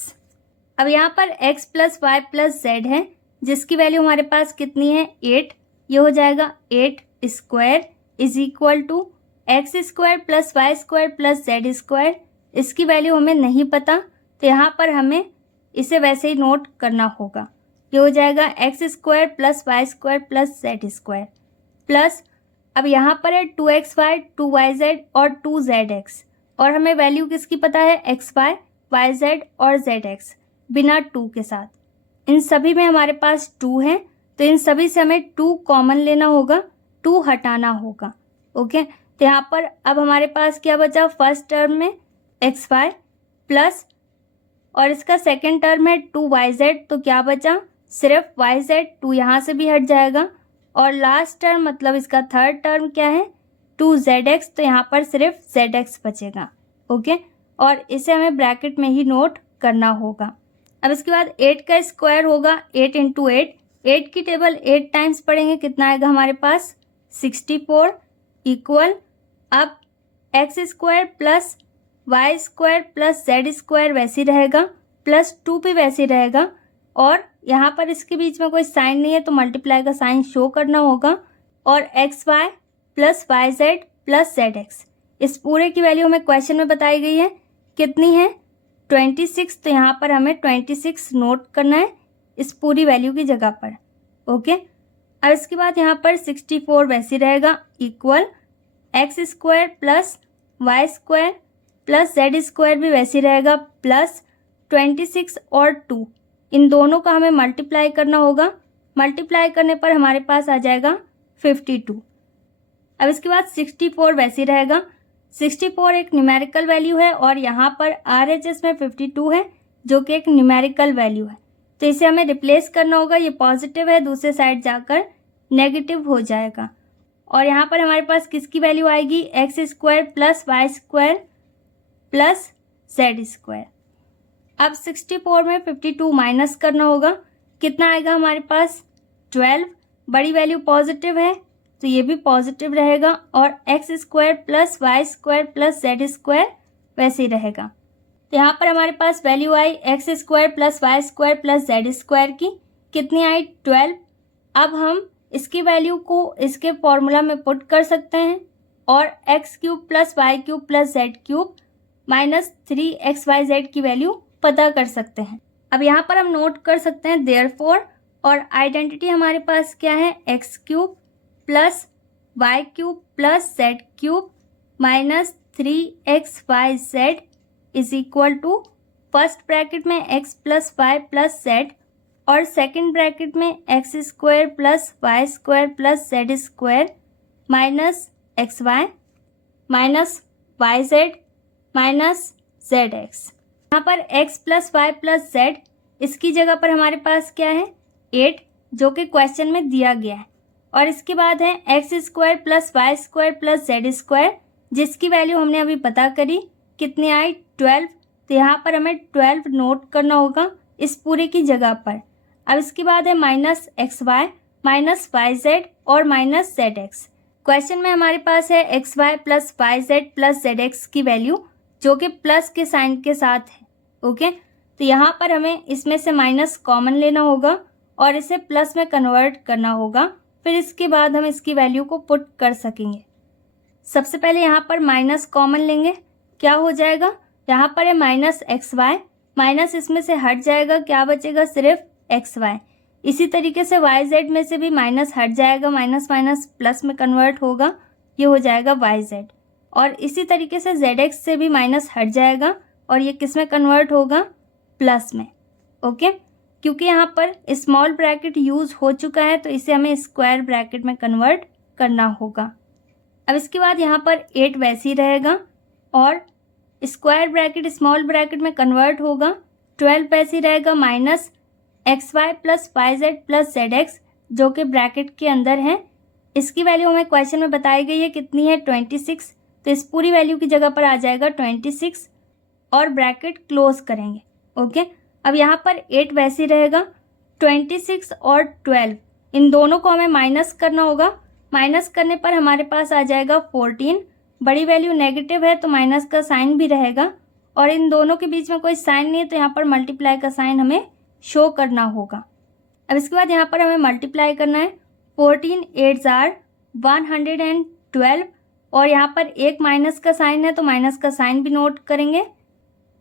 अब यहाँ पर x plus Y plus z है, जिसकी वैल्यू हमारे पास कितनी है, 8। ये हो जाएगा 8 square is equal to x square plus Y square plus Z square. इसकी वैल्यू हमें नहीं पता, तो यहाँ पर हमें इसे वैसे ही नोट करना होगा। ये हो जाएगा x square plus Y square plus Z square plus, अब यहाँ पर है 2xy 2yz और 2zx, और हमें वैल्यू किसकी पता है, xy yz और zx बिना 2 के साथ। इन सभी में हमारे पास 2 है, तो इन सभी से हमें 2 कॉमन लेना होगा, 2 हटाना होगा। ओके, तो यहाँ पर अब हमारे पास क्या बचा, फर्स्ट टर्म में xy प्लस, और इसका सेकेंड टर्म है 2yz, तो क्या बचा, सिर्फ yz, 2 यहाँ से भी हट जाएगा, और लास्ट टर्म मतलब इसका थर्ड टर्म क्या है, 2zx, तो यहाँ पर सिर्फ zx बचेगा। ओके, और इसे हमें ब्रैकेट में ही नोट करना होगा। अब इसके बाद 8 का स्क्वायर होगा 8 इंटू 8, 8 की टेबल 8 टाइम्स पढ़ेंगे, कितना आएगा हमारे पास, 64 इक्वल, अब x square plus Y square plus Z square वैसे ही रहेगा, प्लस 2 भी वैसे ही रहेगा, और यहाँ पर इसके बीच में कोई साइन नहीं है, तो मल्टीप्लाई का साइन शो करना होगा, और x y plus y z plus z x, इस पूरे की वैल्यू हमें क्वेश्चन में बताई गई है, कितनी है, 26, तो यहाँ पर हमें 26 नोट करना है इस पूरी वैल्यू की जगह पर। ओके, अब इसके बाद यहाँ पर 64 वैसे रहेगा, equal x square plus Y square plus Z square भी वैसे रहेगा, प्लस 26 और 2, इन दोनों का हमें मल्टीप्लाई करना होगा, मल्टीप्लाई करने पर हमारे पास आ जाएगा 52। अब इसके बाद 64 वैसे रहेगा, 64 एक न्यूमेरिकल वैल्यू है, और यहाँ पर RHS में 52 है जो कि एक न्यूमेरिकल वैल्यू है, तो इसे हमें रिप्लेस करना होगा, ये पॉजिटिव है, दूसरे साइड जाकर नेगेटिव हो जाएगा, और यहाँ पर हमारे पास किसकी वैल्यू आएगी, x square plus Y square plus Z square. अब 64 में 52 माइनस करना होगा, कितना आएगा हमारे पास 12। बड़ी वैल्यू पॉजिटिव है तो ये भी पॉजिटिव रहेगा और X square plus Y square plus Z square वैसे ही रहेगा। तो यहाँ पर हमारे पास वैल्यू आई X square plus Y square plus Z square की, कितनी आई 12। अब हम इसकी वैल्यू को इसके फॉर्मूला में पुट कर सकते हैं और x cube plus Y cube plus Z cube minus 3xyz की वैल्यू पता कर सकते हैं। अब यहाँ पर हम नोट कर सकते हैं देयरफॉर, और आइडेंटिटी हमारे पास क्या है x cube plus Y cube plus Z cube minus 3xyz is equal to first bracket में x plus Y plus Z और सेकेंड ब्रैकेट में x square plus Y square plus Z square minus x y minus y z minus z x. यहाँ पर x plus Y plus z, इसकी जगह पर हमारे पास क्या है 8 जो कि क्वेश्चन में दिया गया है, और इसके बाद है x square plus Y square plus Z square जिसकी वैल्यू हमने अभी पता करी, कितनी आई 12। तो यहाँ पर हमें 12 नोट करना होगा इस पूरे की जगह पर। अब इसके बाद है minus x y minus y z और माइनस जेड एक्स। क्वेश्चन में हमारे पास है x y plus y z plus z x की वैल्यू जो कि प्लस के साइन के साथ है। ओके, तो यहाँ पर हमें इसमें से माइनस कॉमन लेना होगा और इसे प्लस में कन्वर्ट करना होगा, फिर इसके बाद हम इसकी वैल्यू को पुट कर सकेंगे। सबसे पहले यहाँ पर माइनस कॉमन लेंगे, क्या हो जाएगा, यहाँ पर है माइनस एक्स वाई, माइनस इसमें से हट जाएगा, क्या बचेगा सिर्फ एक्स वाई। इसी तरीके से वाई जेड में से भी माइनस हट जाएगा, माइनस माइनस प्लस में कन्वर्ट होगा, ये हो जाएगा वाई जेड। और इसी तरीके से जेड एक्स से भी माइनस हट जाएगा और ये किस में कन्वर्ट होगा, प्लस में। ओके, क्योंकि यहाँ पर स्मॉल ब्रैकेट यूज़ हो चुका है तो इसे हमें स्क्वायर ब्रैकेट में कन्वर्ट करना होगा। अब इसके बाद यहाँ पर 8 वैसे ही रहेगा और स्क्वायर ब्रैकेट स्मॉल ब्रैकेट में कन्वर्ट होगा, 12 वैसे ही रहेगा minus x y plus y z plus z x जो कि ब्रैकेट के अंदर है। इसकी वैल्यू हमें क्वेश्चन में बताई गई है कितनी है 26, तो इस पूरी वैल्यू की जगह पर आ जाएगा 26 और ब्रैकेट क्लोज करेंगे। ओके, अब यहाँ पर 8 वैसे ही रहेगा, 26 और 12 इन दोनों को हमें माइनस करना होगा। माइनस करने पर हमारे पास आ जाएगा 14, बड़ी वैल्यू नेगेटिव है तो माइनस का साइन भी रहेगा और इन दोनों के बीच में कोई साइन नहीं है तो यहाँ पर मल्टीप्लाई का साइन हमें शो करना होगा। अब इसके बाद यहाँ पर हमें मल्टीप्लाई करना है, 14 8 आर 112 और यहाँ पर एक माइनस का साइन है तो माइनस का साइन भी नोट करेंगे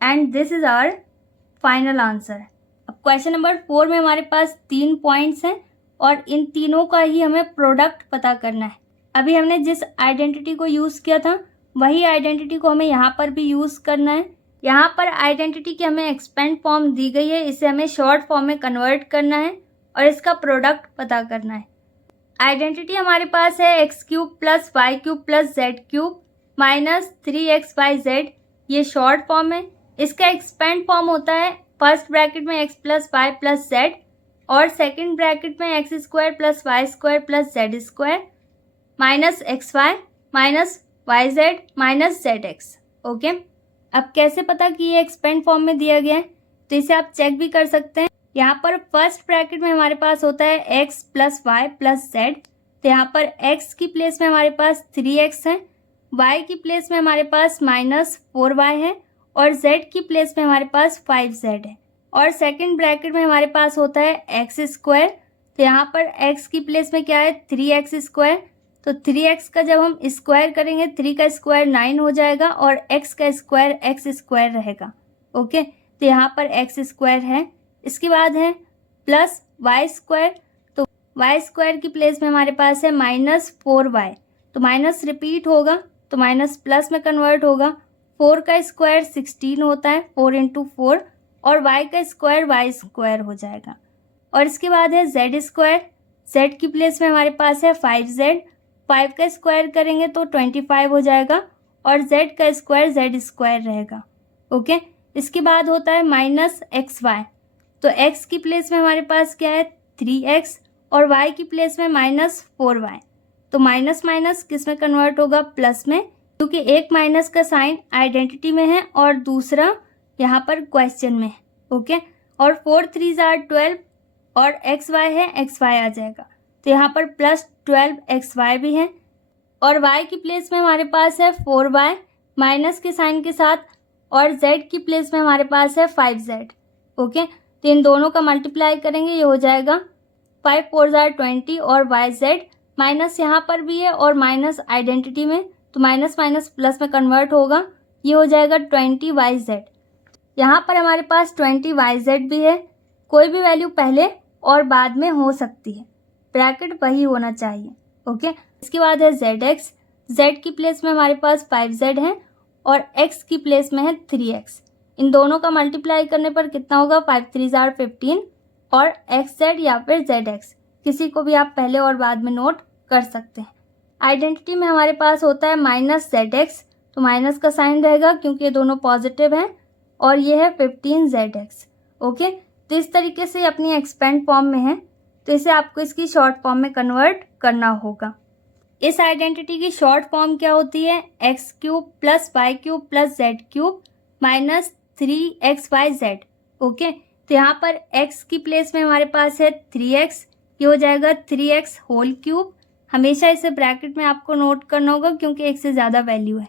and this is our final answer. अब क्वेश्चन नंबर 4 में हमारे पास 3 पॉइंट्स हैं और इन तीनों का ही हमें प्रोडक्ट पता करना है। अभी हमने जिस आइडेंटिटी को यूज़ किया था वही आइडेंटिटी को हमें यहाँ पर भी यूज़ करना है। यहाँ पर आइडेंटिटी की हमें एक्सपेंड फॉर्म दी गई है, इसे हमें शॉर्ट फॉर्म में कन्वर्ट करना है और इसका प्रोडक्ट पता करना है। आइडेंटिटी हमारे पास है x cube plus Y cube plus Z cube minus 3xyz, ये शॉर्ट फॉर्म है। इसका एक्सपेंड फॉर्म होता है फर्स्ट ब्रैकेट में x plus Y plus Z और सेकेंड ब्रैकेट में x square plus Y square plus Z square minus x y minus y z minus z x. Okay, अब कैसे पता कि ये एक्सपेंड फॉर्म में दिया गया है, तो इसे आप चेक भी कर सकते हैं। यहाँ पर फर्स्ट ब्रैकेट में हमारे पास होता है x plus Y plus z, तो यहाँ पर एक्स की प्लेस में हमारे पास 3x है, वाई की प्लेस में हमारे पास माइनस 4y है और जेड की प्लेस में हमारे पास 5z है। और सेकंड ब्रैकेट में हमारे पास होता है एक्स स्क्वायर, तो यहाँ पर x की प्लेस में क्या है 3x स्क्वायर, तो 3x का जब हम स्क्वायर करेंगे 3 का स्क्वायर 9 हो जाएगा और x का स्क्वायर x स्क्वायर रहेगा। ओके, तो यहाँ पर x स्क्वायर है। इसके बाद है प्लस वाई स्क्वायर, तो वाई स्क्वायर की प्लेस में हमारे पास है माइनस 4y, तो माइनस रिपीट होगा तो माइनस प्लस में कन्वर्ट होगा। 4 का स्क्वायर 16 होता है, 4 इंटू 4, और y का स्क्वायर y स्क्वायर हो जाएगा। और इसके बाद है z स्क्वायर, z की प्लेस में हमारे पास है 5z, 5 का स्क्वायर करेंगे तो 25 हो जाएगा और z का स्क्वायर z स्क्वायर रहेगा। ओके, इसके बाद होता है माइनस एक्स वाई, तो x की प्लेस में हमारे पास क्या है 3x और y की प्लेस में माइनस 4y, तो माइनस माइनस किस में कन्वर्ट होगा, प्लस में, क्योंकि एक माइनस का साइन आइडेंटिटी में है और दूसरा यहाँ पर क्वेश्चन में है। ओके। और 4 3 जार 12 और एक्स वाई है, एक्स वाई आ जाएगा, तो यहाँ पर प्लस 12 एक्स वाई भी है। और y की प्लेस में हमारे पास है 4y माइनस के साइन के साथ, और z की प्लेस में हमारे पास है 5z। ओके, तो इन दोनों का मल्टीप्लाई करेंगे, ये हो जाएगा 5 4 जार 20 और yz माइनस यहाँ पर भी है और माइनस आइडेंटिटी में, तो माइनस माइनस प्लस में कन्वर्ट होगा, ये हो जाएगा 20yz। यहाँ पर हमारे पास 20yz भी है, कोई भी वैल्यू पहले और बाद में हो सकती है, ब्रैकेट वही होना चाहिए। ओके, इसके बाद है zx, z की प्लेस में हमारे पास 5z है और x की प्लेस में है 3x। इन दोनों का मल्टीप्लाई करने पर कितना होगा, 5 3 जार 15 और xz या फिर zx, किसी को भी आप पहले और बाद में नोट कर सकते हैं। आइडेंटिटी में हमारे पास होता है माइनस zx, तो माइनस का साइन रहेगा क्योंकि ये दोनों पॉजिटिव हैं, और ये है 15zx। ओके, तो इस तरीके से अपनी एक्सपेंड फॉर्म में है, तो इसे आपको इसकी शॉर्ट फॉर्म में कन्वर्ट करना होगा। इस आइडेंटिटी की शॉर्ट फॉर्म क्या होती है, x cube plus Y cube plus Z cube minus 3xyz। Okay, तो यहाँ पर x की प्लेस में हमारे पास है 3x, ये हो जाएगा 3x होल क्यूब। हमेशा इसे ब्रैकेट में आपको नोट करना होगा क्योंकि एक से ज़्यादा वैल्यू है।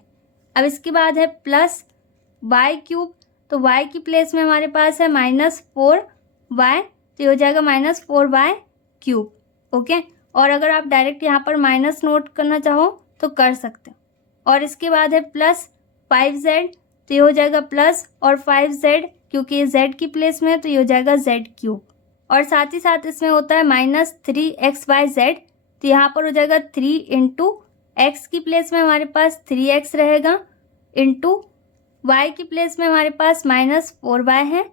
अब इसके बाद है प्लस y क्यूब, तो y की प्लेस में हमारे पास है माइनस 4y, तो ये हो जाएगा माइनस 4y क्यूब। ओके, और अगर आप डायरेक्ट यहाँ पर माइनस नोट करना चाहो तो कर सकते हो। और इसके बाद है प्लस 5z, तो ये हो जाएगा प्लस और 5z, क्योंकि ये z की प्लेस में है तो ये हो जाएगा z क्यूब। और साथ ही साथ इसमें होता है माइनस 3xyz, तो यहाँ पर हो जाएगा 3 इंटू एक्स की प्लेस में हमारे पास 3x रहेगा, इंटू y की प्लेस में हमारे पास माइनस 4y है,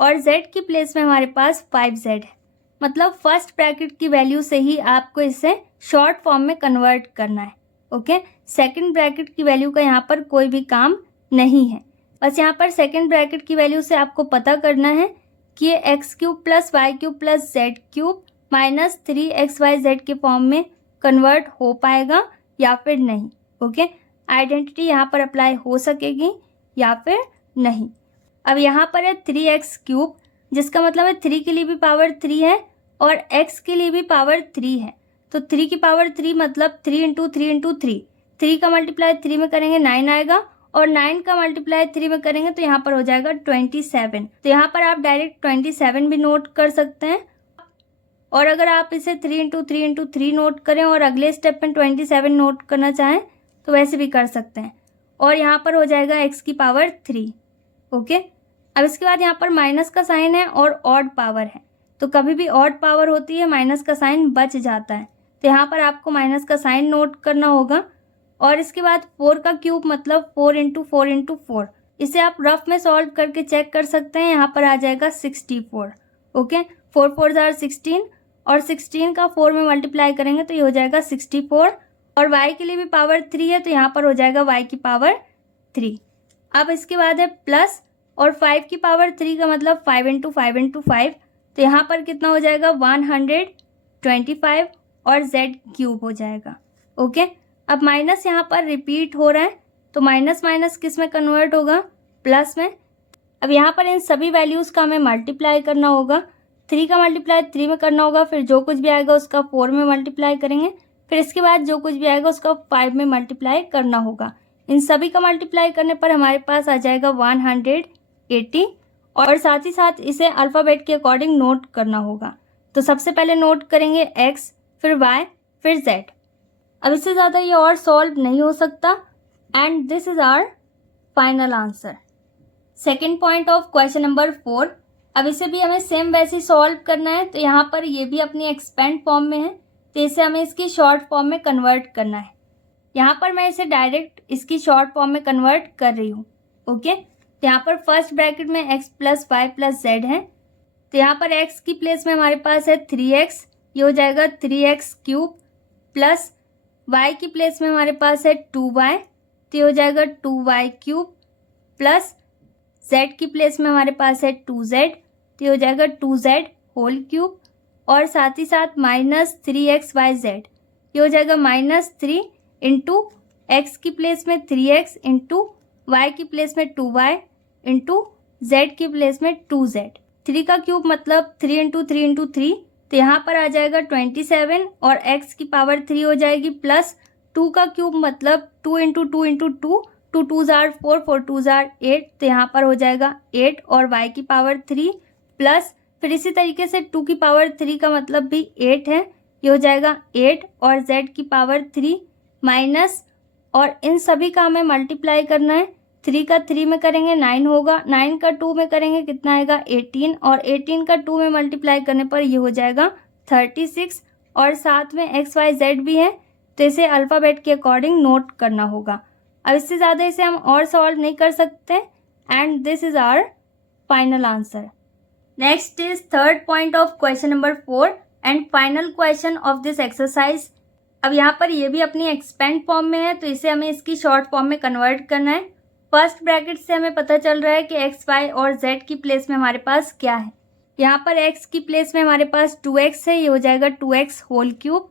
और z की प्लेस में हमारे पास 5z है। मतलब फर्स्ट ब्रैकेट की वैल्यू से ही आपको इसे शॉर्ट फॉर्म में कन्वर्ट करना है। ओके, सेकंड ब्रैकेट की वैल्यू का यहाँ पर कोई भी काम नहीं है। बस यहाँ पर सेकंड ब्रैकेट की वैल्यू से आपको पता करना है कि ये x cube plus Y cube plus Z cube minus 3xyz के फॉर्म में कन्वर्ट हो पाएगा या फिर नहीं। ओके, आइडेंटिटी यहाँ पर अप्लाई हो सकेगी या फिर नहीं। अब यहाँ पर है 3x क्यूब, जिसका मतलब है 3 के लिए भी पावर 3 है और x के लिए भी पावर 3 है, तो 3 की पावर 3 मतलब 3 इंटू 3 इंटू 3, 3 का मल्टीप्लाई 3 में करेंगे 9 आएगा, और 9 का मल्टीप्लाई 3 में करेंगे तो यहाँ पर हो जाएगा 27। तो यहाँ पर आप डायरेक्ट 27 भी नोट कर सकते हैं, और अगर आप इसे 3 इंटू 3 इंटू 3 नोट करें और अगले स्टेप में 27 नोट करना चाहें तो वैसे भी कर सकते हैं, और यहाँ पर हो जाएगा x की पावर 3। ओके, अब इसके बाद यहाँ पर माइनस का साइन है और ऑड पावर है, तो कभी भी ऑड पावर होती है माइनस का साइन बच जाता है, तो यहाँ पर आपको माइनस का साइन नोट करना होगा। और इसके बाद 4 का क्यूब मतलब 4 इंटू 4 इंटू 4, इसे आप रफ में सॉल्व करके चेक कर सकते हैं, यहाँ पर आ जाएगा 64। ओके, 4 4 जार 16, और 16 का 4 में मल्टीप्लाई करेंगे तो ये हो जाएगा 64, और y के लिए भी पावर 3 है तो यहाँ पर हो जाएगा y की पावर 3। अब इसके बाद है प्लस और 5 की पावर 3 का मतलब 5 इंटू 5 इंटू 5, तो यहाँ पर कितना हो जाएगा 125, और z क्यूब हो जाएगा। ओके, अब माइनस यहाँ पर रिपीट हो रहा है, तो माइनस माइनस किस में कन्वर्ट होगा, प्लस में। अब यहाँ पर इन सभी वैल्यूज़ का हमें मल्टीप्लाई करना होगा, 3 का मल्टीप्लाई 3 में करना होगा, फिर जो कुछ भी आएगा उसका 4 में मल्टीप्लाई करेंगे, फिर इसके बाद जो कुछ भी आएगा उसका 5 में मल्टीप्लाई करना होगा। इन सभी का मल्टीप्लाई करने पर हमारे पास आ जाएगा 180, और साथ ही साथ इसे अल्फ़ाबेट के अकॉर्डिंग नोट करना होगा। तो सबसे पहले नोट करेंगे x, फिर y, फिर z। अब इससे ज़्यादा ये और सॉल्व नहीं हो सकता, and this is our final answer. Second point of question number 4। अब इसे भी हमें सेम वैसे सॉल्व करना है, तो यहाँ पर ये भी अपनी एक्सपेंड फॉर्म में है, तो इसे हमें इसकी शॉर्ट फॉर्म में कन्वर्ट करना है। यहाँ पर मैं इसे डायरेक्ट इसकी शॉर्ट फॉर्म में कन्वर्ट कर रही हूँ। ओके, तो यहाँ पर फर्स्ट ब्रैकेट में x plus Y plus z है, तो यहाँ पर x की प्लेस में हमारे पास है 3x, ये हो जाएगा 3x क्यूब, प्लस y की प्लेस में हमारे पास है 2y, तो ये हो जाएगा 2y क्यूब, प्लस z की प्लेस में हमारे पास है 2z, तो ये हो जाएगा 2z होल क्यूब, और साथ ही साथ माइनस 3xyz, ये हो जाएगा माइनस 3 इंटू एक्स की प्लेस में 3x इंटू y की प्लेस में 2y इंटू z की प्लेस में 2z। 3 का क्यूब मतलब 3 इंटू 3 इंटू 3, तो यहाँ पर आ जाएगा 27 और x की पावर 3 हो जाएगी, प्लस 2 का क्यूब मतलब 2 इंटू 2 इंटू 2, 2 2 जार 4, 4 2 जार 8, तो यहाँ पर हो जाएगा 8 और y की पावर 3 प्लस फिर इसी तरीके से 2 की पावर 3 का मतलब भी 8 है, ये हो जाएगा 8 और z की पावर 3 माइनस, और इन सभी का हमें मल्टीप्लाई करना है। 3 का 3 में करेंगे 9 होगा, 9 का 2 में करेंगे कितना आएगा 18, और 18 का 2 में मल्टीप्लाई करने पर ये हो जाएगा 36, और साथ में एक्स वाई जेड भी है, तो इसे अल्फ़ाबेट के अकॉर्डिंग नोट करना होगा। अब इससे ज़्यादा इसे हम और सॉल्व नहीं कर सकते, and this is our final answer. Next is third point of question number 4 and final question of this exercise. अब यहाँ पर ये भी अपनी एक्सपेंड फॉर्म में है, तो इसे हमें इसकी शॉर्ट फॉर्म में कन्वर्ट करना है। फर्स्ट ब्रैकेट से हमें पता चल रहा है कि एक्स वाई और जेड की प्लेस में हमारे पास क्या है। यहाँ पर एक्स की प्लेस में हमारे पास 2x है, ये हो जाएगा 2x whole cube,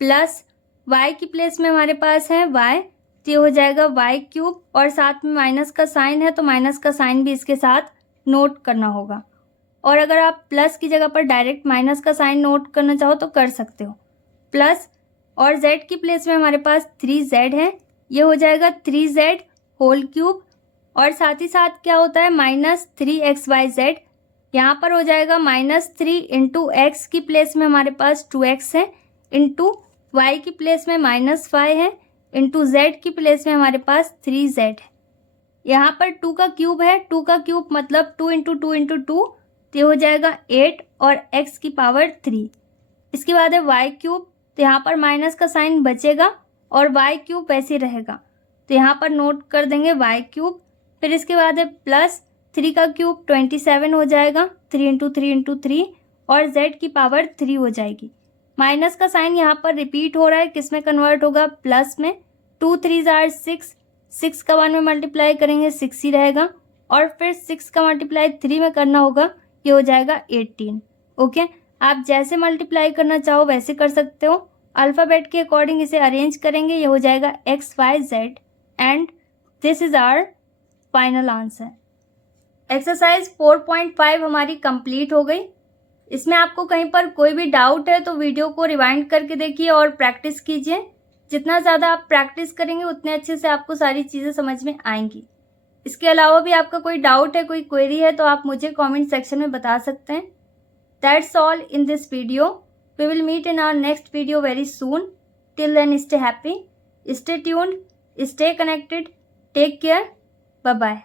plus y की प्लेस में हमारे पास है y, तो ये हो जाएगा y क्यूब, और साथ में माइनस का साइन है तो माइनस का साइन भी इसके साथ नोट करना होगा। और अगर आप प्लस की जगह पर डायरेक्ट माइनस का साइन नोट करना चाहो तो कर सकते हो। प्लस और z की प्लेस में हमारे पास 3z है, ये हो जाएगा 3z होल क्यूब, और साथ ही साथ क्या होता है माइनस 3xyz, यहाँ पर हो जाएगा -3 इंटू एक्स की प्लेस में हमारे पास 2x है, इंटू वाई की प्लेस में -5 है, इंटू z की प्लेस में हमारे पास 3z है। यहाँ पर 2 का क्यूब है, 2 का क्यूब मतलब 2 इंटू 2 इंटू 2, तो हो जाएगा 8 और x की पावर 3। इसके बाद है y क्यूब, तो यहाँ पर माइनस का साइन बचेगा और y क्यूब वैसे रहेगा, तो यहाँ पर नोट कर देंगे y क्यूब। फिर इसके बाद है प्लस 3 का क्यूब 27 हो जाएगा, 3 इंटू 3 इंटू 3, और z की पावर 3 हो जाएगी। माइनस का साइन यहाँ पर रिपीट हो रहा है, किस में कन्वर्ट होगा प्लस में, 2 3 जार 6, 6 का 1 में मल्टीप्लाई करेंगे 6 ही रहेगा, और फिर 6 का मल्टीप्लाई 3 में करना होगा, ये हो जाएगा 18। ओके, आप जैसे मल्टीप्लाई करना चाहो वैसे कर सकते हो। अल्फ़ाबेट के अकॉर्डिंग इसे अरेंज करेंगे, ये हो जाएगा x y z, and this is our final answer. Exercise 4.5 हमारी कंप्लीट हो गई। इसमें आपको कहीं पर कोई भी डाउट है तो वीडियो को रिवाइंड करके देखिए और प्रैक्टिस कीजिए। जितना ज़्यादा आप प्रैक्टिस करेंगे उतने अच्छे से आपको सारी चीज़ें समझ में आएंगी। इसके अलावा भी आपका कोई डाउट है, कोई क्वेरी है तो आप मुझे कमेंट सेक्शन में बता सकते हैं। That's all in this video. We will meet in our next video very soon. Till then stay happy, stay tuned, stay connected, take care, bye bye.